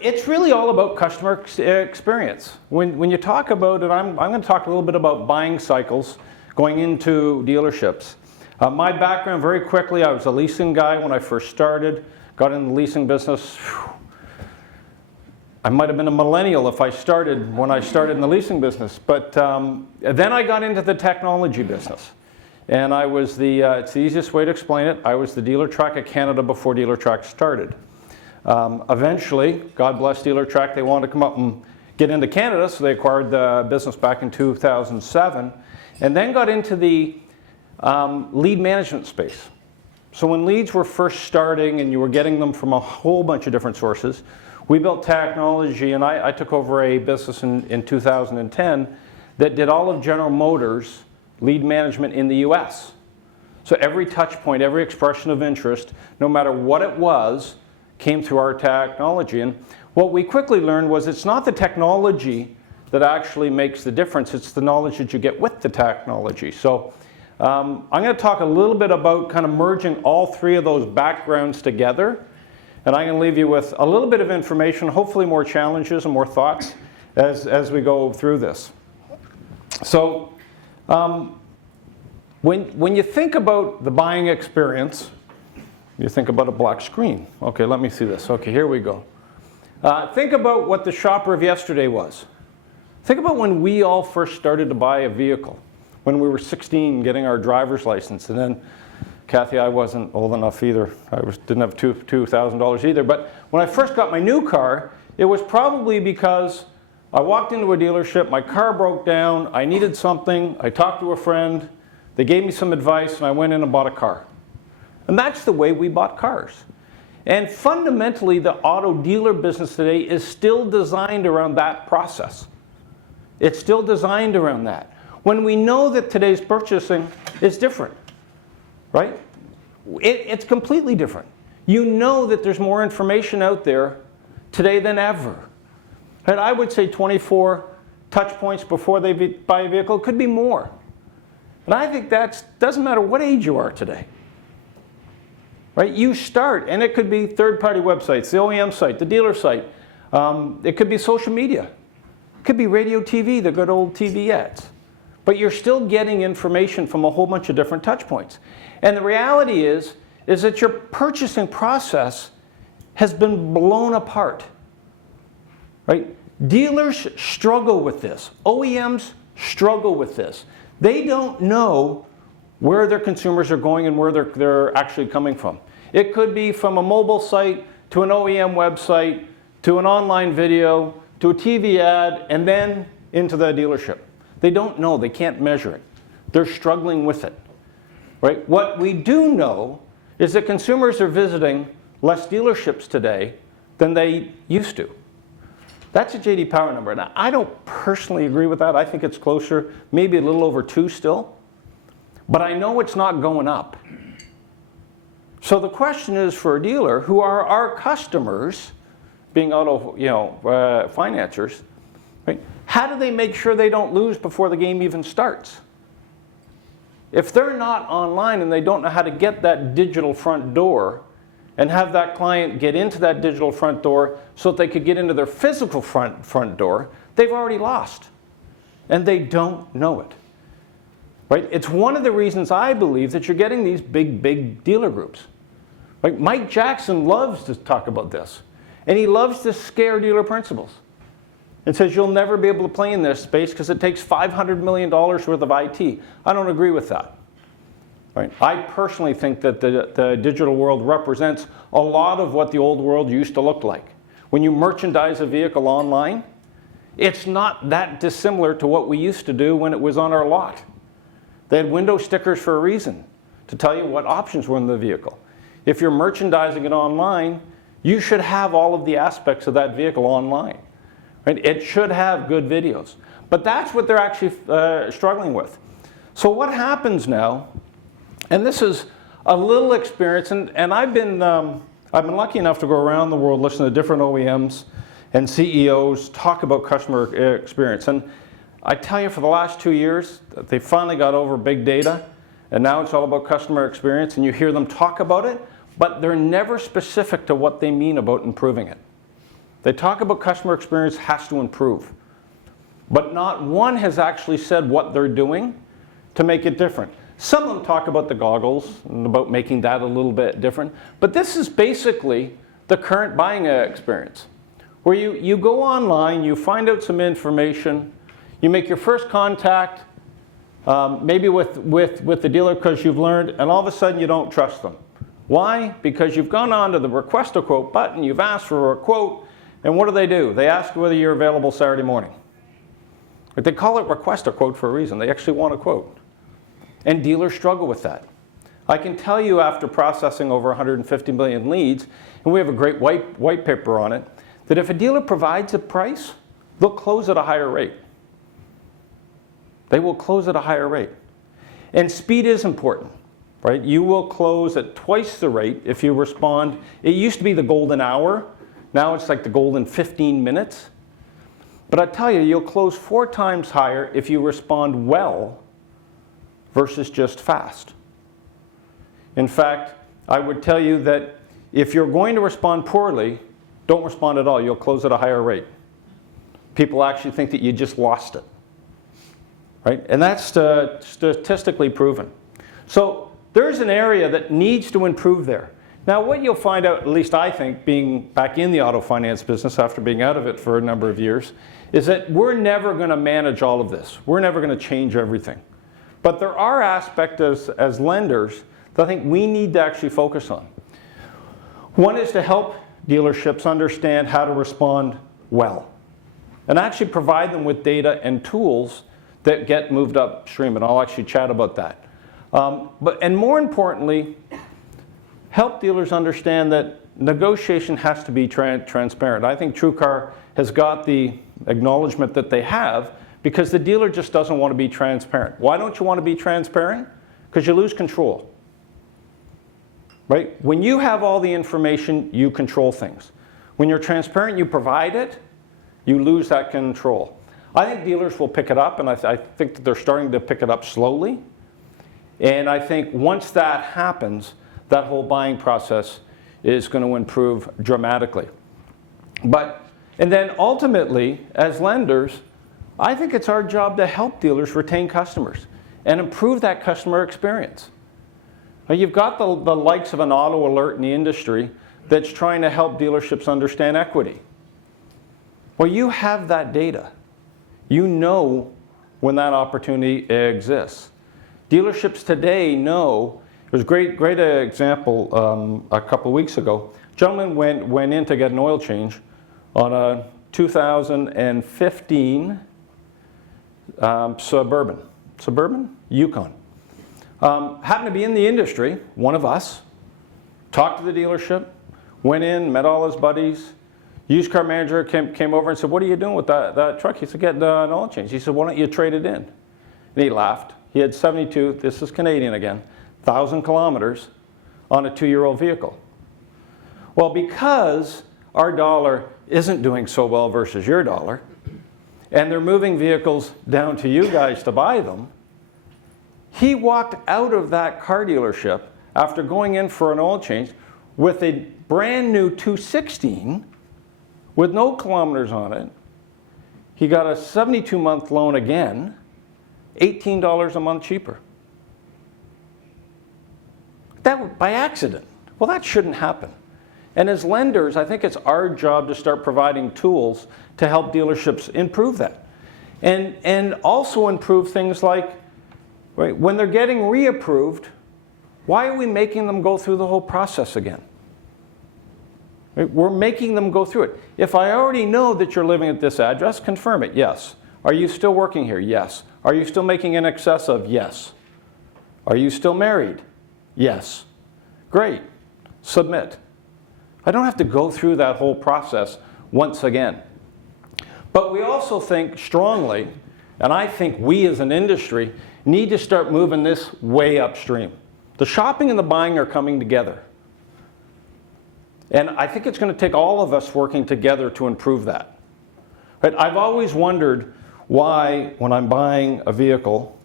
It's really all about customer experience. When you talk about it, I'm going to talk a little bit about buying cycles going into dealerships. My background, very quickly, I was a leasing guy when I first started, got in the leasing business. I might have been a millennial if I started when I started in the leasing business, but then I got into the technology business. And I was it's the easiest way to explain it, I was the Dealertrack of Canada before Dealertrack started. Eventually, God bless Dealertrack, they wanted to come up and get into Canada, so they acquired the business back in 2007, and then got into the lead management space. So when leads were first starting and you were getting them from a whole bunch of different sources, we built technology, and I took over a business in 2010 that did all of General Motors' lead management in the US. So every touch point, every expression of interest, no matter what it was, came through our technology. And what we quickly learned was it's not the technology that actually makes the difference, it's the knowledge that you get with the technology. So I'm going to talk a little bit about kind of merging all three of those backgrounds together, and I'm going to leave you with a little bit of information, hopefully more challenges and more thoughts as we go through this. So when you think about the buying experience, you think about a black screen. Okay, let me see this. Okay, here we go. Think about what the shopper of yesterday was. Think about when we all first started to buy a vehicle, when we were 16 getting our driver's license. And then, Kathy, I wasn't old enough either. I didn't have $2,000 either. But when I first got my new car, it was probably because I walked into a dealership, my car broke down, I needed something, I talked to a friend, they gave me some advice, and I went in and bought a car. And that's the way we bought cars. And fundamentally, the auto dealer business today is still designed around that process. It's still designed around that. When we know that today's purchasing is different, right? It's completely different. You know that there's more information out there today than ever. And I would say 24 touch points before they buy a vehicle, could be more. And I think that doesn't matter what age you are today. Right? You start, and it could be third-party websites, the OEM site, the dealer site. It could be social media. It could be radio, TV, the good old TV ads. But you're still getting information from a whole bunch of different touch points. And the reality is that your purchasing process has been blown apart. Right? Dealers struggle with this. OEMs struggle with this. They don't know where their consumers are going and where they're actually coming from. It could be from a mobile site to an OEM website to an online video to a TV ad and then into the dealership. They don't know, they can't measure it. They're struggling with it. Right? What we do know is that consumers are visiting less dealerships today than they used to. That's a J.D. Power number. Now, I don't personally agree with that. I think it's closer, maybe a little over 2 still. But I know it's not going up. So the question is for a dealer, who are our customers, being auto financiers, right? How do they make sure they don't lose before the game even starts? If they're not online and they don't know how to get that digital front door and have that client get into that digital front door so that they could get into their physical front door, they've already lost. And they don't know it. Right? It's one of the reasons I believe that you're getting these big dealer groups. Like Mike Jackson loves to talk about this. And he loves to scare dealer principals. And says you'll never be able to play in this space because it takes $500 million worth of IT. I don't agree with that. Right? I personally think that the digital world represents a lot of what the old world used to look like. When you merchandise a vehicle online, it's not that dissimilar to what we used to do when it was on our lot. They had window stickers for a reason, to tell you what options were in the vehicle. If you're merchandising it online, you should have all of the aspects of that vehicle online. Right? It should have good videos. But that's what they're actually struggling with. So what happens now, and this is a little experience, and I've been lucky enough to go around the world listening to different OEMs and CEOs talk about customer experience. And I tell you, for the last 2 years, they finally got over big data, and now it's all about customer experience, and you hear them talk about it, but they're never specific to what they mean about improving it. They talk about customer experience has to improve. But not one has actually said what they're doing to make it different. Some of them talk about the goggles and about making that a little bit different. But this is basically the current buying experience, where you go online, you find out some information, you make your first contact, maybe with the dealer because you've learned, and all of a sudden you don't trust them. Why? Because you've gone on to the request a quote button, you've asked for a quote, and what do? They ask whether you're available Saturday morning. But they call it request a quote for a reason. They actually want a quote. And dealers struggle with that. I can tell you after processing over 150 million leads, and we have a great white paper on it, that if a dealer provides a price, they'll close at a higher rate. They will close at a higher rate. And speed is important, right? You will close at twice the rate if you respond. It used to be the golden hour. Now it's like the golden 15 minutes. But I tell you, you'll close 4 times higher if you respond well versus just fast. In fact, I would tell you that if you're going to respond poorly, don't respond at all. You'll close at a higher rate. People actually think that you just lost it. Right? And that's statistically proven. So there's an area that needs to improve there. Now what you'll find out, at least I think, being back in the auto finance business after being out of it for a number of years, is that we're never going to manage all of this. We're never going to change everything. But there are aspects as lenders that I think we need to actually focus on. One is to help dealerships understand how to respond well and actually provide them with data and tools that get moved upstream, and I'll actually chat about that. And more importantly, help dealers understand that negotiation has to be transparent. I think TrueCar has got the acknowledgement that they have because the dealer just doesn't want to be transparent. Why don't you want to be transparent? Because you lose control. Right? When you have all the information, you control things. When you're transparent, you provide it, you lose that control. I think dealers will pick it up, and I think that they're starting to pick it up slowly. And I think once that happens, that whole buying process is going to improve dramatically. And then ultimately, as lenders, I think it's our job to help dealers retain customers and improve that customer experience. Now, you've got the likes of an Auto Alert in the industry that's trying to help dealerships understand equity. Well, you have that data. You know when that opportunity exists. Dealerships today know. It was a great example a couple of weeks ago. A gentleman went in to get an oil change on a 2015 Suburban Yukon. Happened to be in the industry, one of us, talked to the dealership, went in, met all his buddies. Used car manager came over and said, "What are you doing with that truck?" He said, "Getting an oil change." He said, "Why don't you trade it in?" And he laughed. He had 72, this is Canadian again, 1,000 kilometers on a 2-year-old vehicle. Well, because our dollar isn't doing so well versus your dollar, and they're moving vehicles down to you guys to buy them, he walked out of that car dealership after going in for an oil change with a brand new 216 with no kilometers on it. He got a 72-month loan again, $18 a month cheaper. That by accident. Well, that shouldn't happen. And as lenders, I think it's our job to start providing tools to help dealerships improve that. And also improve things like, right, when they're getting reapproved, why are we making them go through the whole process again? Right? We're making them go through it. If I already know that you're living at this address, confirm it, yes. Are you still working here? Yes. Are you still making in excess of? Yes. Are you still married? Yes. Great. Submit. I don't have to go through that whole process once again. But we also think strongly, and I think we as an industry need to start moving this way upstream. The shopping and the buying are coming together. And I think it's going to take all of us working together to improve that. Right? I've always wondered why, when I'm buying a vehicle,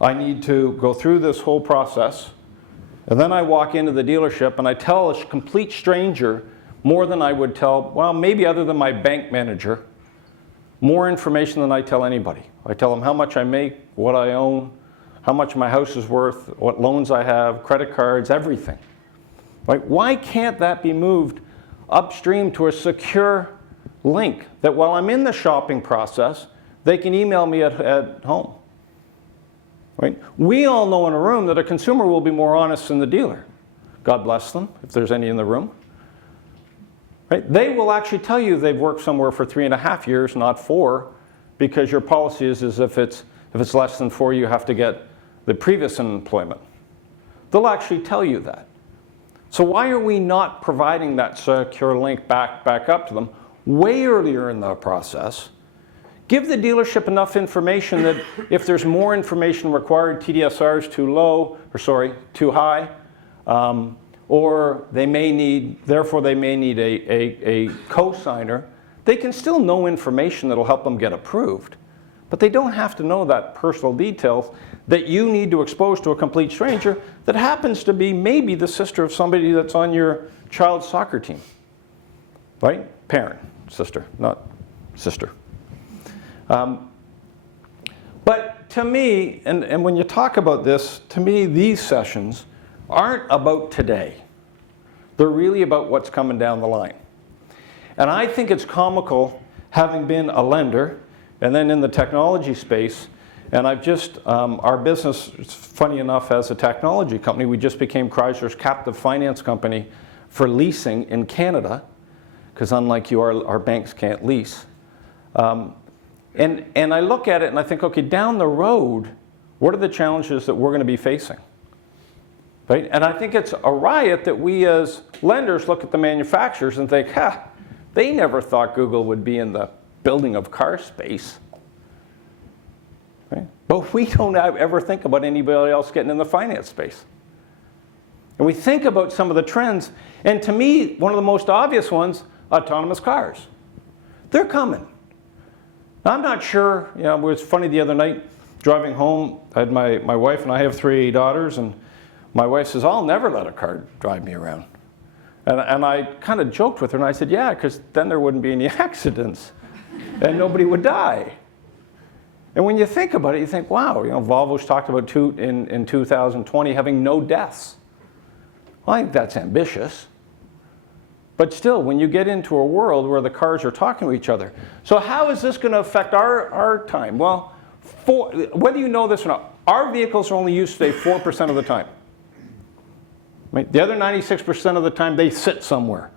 I need to go through this whole process, and then I walk into the dealership and I tell a complete stranger more than I would tell, well, maybe other than my bank manager, more information than I tell anybody. I tell them how much I make, what I own, how much my house is worth, what loans I have, credit cards, everything. Right? Why can't that be moved upstream to a secure link that while I'm in the shopping process, they can email me at home? Right? We all know in a room that a consumer will be more honest than the dealer. God bless them, if there's any in the room. Right? They will actually tell you they've worked somewhere for 3.5 years, not 4, because your policy is if it's less than 4, you have to get the previous employment. They'll actually tell you that. So why are we not providing that secure link back up to them way earlier in the process? Give the dealership enough information that if there's more information required, TDSR is too high, or they may need a co-signer, they can still know information that'll help them get approved. But they don't have to know that personal details that you need to expose to a complete stranger that happens to be maybe the sister of somebody that's on your child's soccer team. Right? Parent, sister, not sister. But to me, and when you talk about this, to me these sessions aren't about today. They're really about what's coming down the line. And I think it's comical, having been a lender and then in the technology space, and I've just, our business, it's funny enough, as a technology company, we just became Chrysler's captive finance company for leasing in Canada, because unlike you, our banks can't lease. And I look at it and I think, okay, down the road, what are the challenges that we're going to be facing? Right? And I think it's a riot that we as lenders look at the manufacturers and think, they never thought Google would be in the building of car space. Right? But we don't ever think about anybody else getting in the finance space. And we think about some of the trends, and to me, one of the most obvious ones, autonomous cars. They're coming. I'm not sure, it was funny the other night, driving home, I had my wife and I have 3 daughters, and my wife says, I'll never let a car drive me around. And I kind of joked with her, and I said, yeah, because then there wouldn't be any accidents, and nobody would die. And when you think about it, you think, wow, Volvo's talked about in 2020 having no deaths. Well, I think that's ambitious. But still, when you get into a world where the cars are talking to each other. So how is this going to affect our time? Well, whether you know this or not, our vehicles are only used today 4% of the time. Right? The other 96% of the time, they sit somewhere.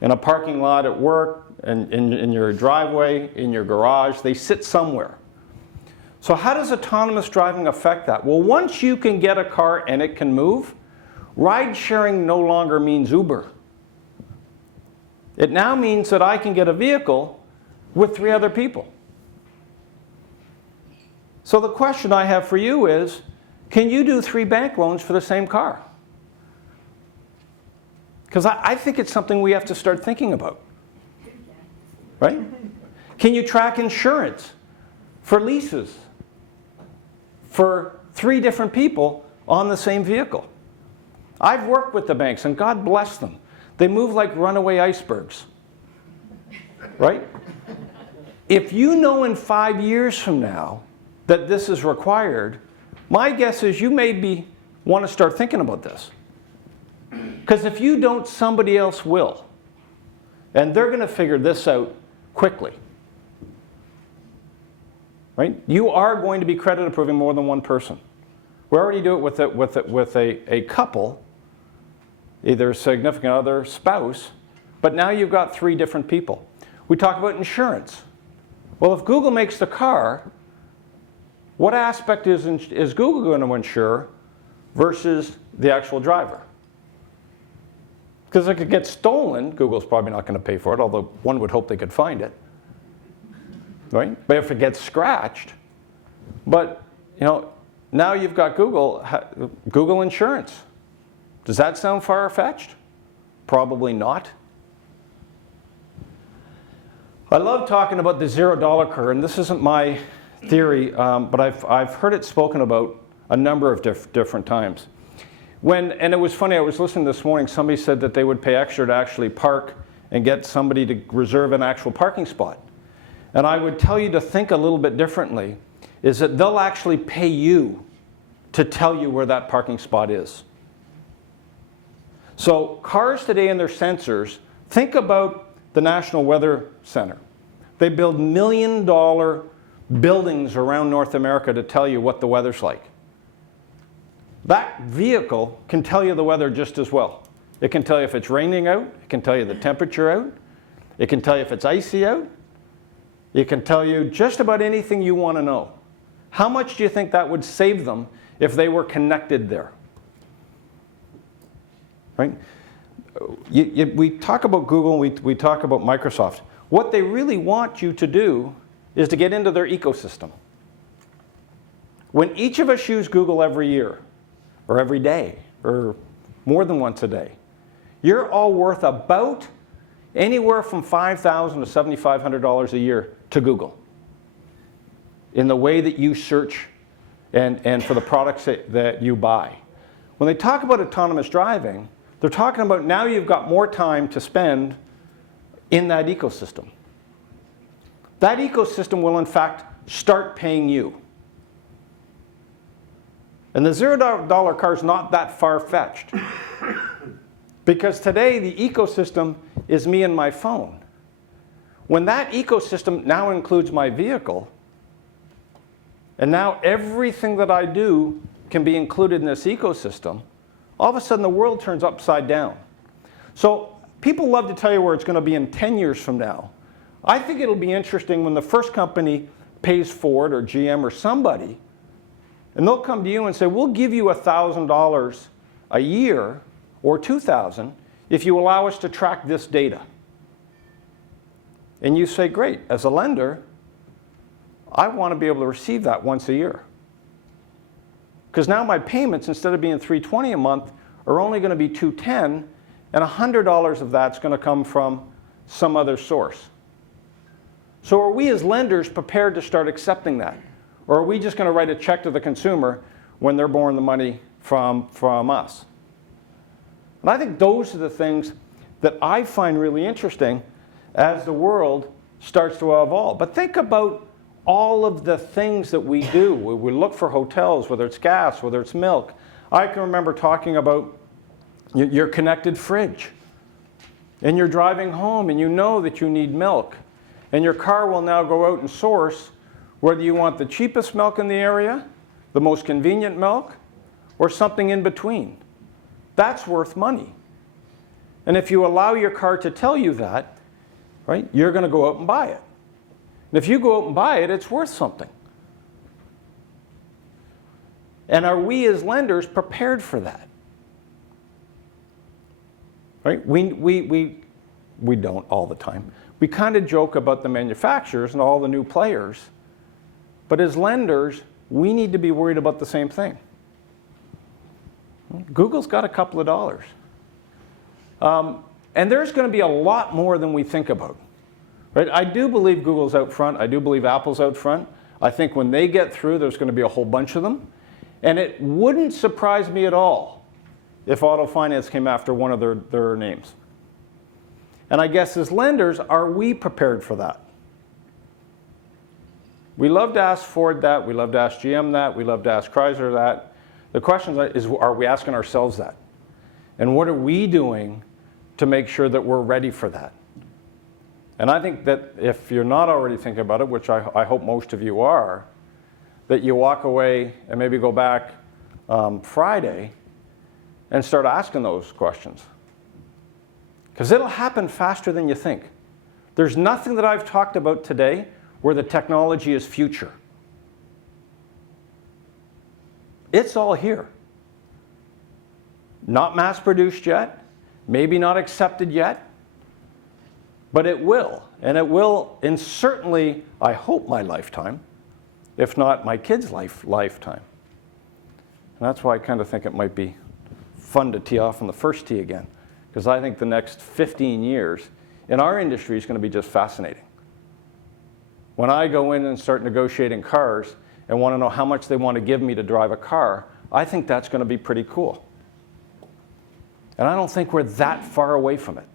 In a parking lot at work, in your driveway, in your garage, they sit somewhere. So how does autonomous driving affect that? Well, once you can get a car and it can move, ride sharing no longer means Uber. It now means that I can get a vehicle with 3 other people. So the question I have for you is, can you do 3 bank loans for the same car? Because I think it's something we have to start thinking about. Right? Can you track insurance for leases for 3 different people on the same vehicle? I've worked with the banks, and God bless them. They move like runaway icebergs, right? If you know in 5 years from now that this is required, my guess is you maybe want to start thinking about this. Because if you don't, somebody else will. And they're going to figure this out quickly. Right? You are going to be credit approving more than one person. We already do it with a couple, either significant other, spouse, but now you've got 3 different people. We talk about insurance. Well, if Google makes the car, what aspect is Google going to insure versus the actual driver? Because if it gets stolen, Google's probably not going to pay for it, although one would hope they could find it. Right? But if it gets scratched, but now you've got Google insurance. Does that sound far-fetched? Probably not. I love talking about the $0 curve, and this isn't my theory, but I've heard it spoken about a number of different times. And it was funny, I was listening this morning, somebody said that they would pay extra to actually park and get somebody to reserve an actual parking spot. And I would tell you to think a little bit differently, is that they'll actually pay you to tell you where that parking spot is. So cars today and their sensors, think about the National Weather Center. They build $1 million buildings around North America to tell you what the weather's like. That vehicle can tell you the weather just as well. It can tell you if it's raining out, it can tell you the temperature out, it can tell you if it's icy out, it can tell you just about anything you want to know. How much do you think that would save them if they were connected there? Right? We talk about Google, we talk about Microsoft. What they really want you to do is to get into their ecosystem. When each of us use Google every year, or every day, or more than once a day, you're all worth about anywhere from $5,000 to $7,500 a year to Google in the way that you search and for the products that you buy. When they talk about autonomous driving, they're talking about now you've got more time to spend in that ecosystem. That ecosystem will in fact start paying you. And the $0 car is not that far-fetched. Because today the ecosystem is me and my phone. When that ecosystem now includes my vehicle, and now everything that I do can be included in this ecosystem, all of a sudden the world turns upside down. So people love to tell you where it's going to be in 10 years from now. I think it'll be interesting when the first company pays Ford or GM or somebody, and they'll come to you and say, we'll give you $1,000 a year or $2,000 if you allow us to track this data. And you say, great, as a lender, I want to be able to receive that once a year. Because now my payments, instead of being $320 a month, are only going to be $210, and $100 of that's going to come from some other source. So are we as lenders prepared to start accepting that? Or are we just going to write a check to the consumer when they're borrowing the money from us? And I think those are the things that I find really interesting as the world starts to evolve. But think about all of the things that we do. We look for hotels, whether it's gas, whether it's milk. I can remember talking about your connected fridge. And you're driving home and you know that you need milk. And your car will now go out and source whether you want the cheapest milk in the area, the most convenient milk, or something in between. That's worth money. And if you allow your car to tell you that, right, you're going to go out and buy it. And if you go out and buy it, it's worth something. And are we as lenders prepared for that? Right? We don't all the time. We kind of joke about the manufacturers and all the new players. But as lenders, we need to be worried about the same thing. Google's got a couple of dollars. And there's going to be a lot more than we think about. Right? I do believe Google's out front. I do believe Apple's out front. I think when they get through, there's going to be a whole bunch of them. And it wouldn't surprise me at all if auto finance came after one of their names. And I guess as lenders, are we prepared for that? We love to ask Ford that. We love to ask GM that. We love to ask Chrysler that. The question is, are we asking ourselves that? And what are we doing to make sure that we're ready for that? And I think that if you're not already thinking about it, which I hope most of you are, that you walk away and maybe go back Friday and start asking those questions. Because it'll happen faster than you think. There's nothing that I've talked about today where the technology is future. It's all here. Not mass-produced yet, maybe not accepted yet, but it will. And it will in certainly, I hope, my lifetime, if not my kids' lifetime. And that's why I kind of think it might be fun to tee off on the first tee again, because I think the next 15 years in our industry is going to be just fascinating. When I go in and start negotiating cars and want to know how much they want to give me to drive a car, I think that's going to be pretty cool. And I don't think we're that far away from it.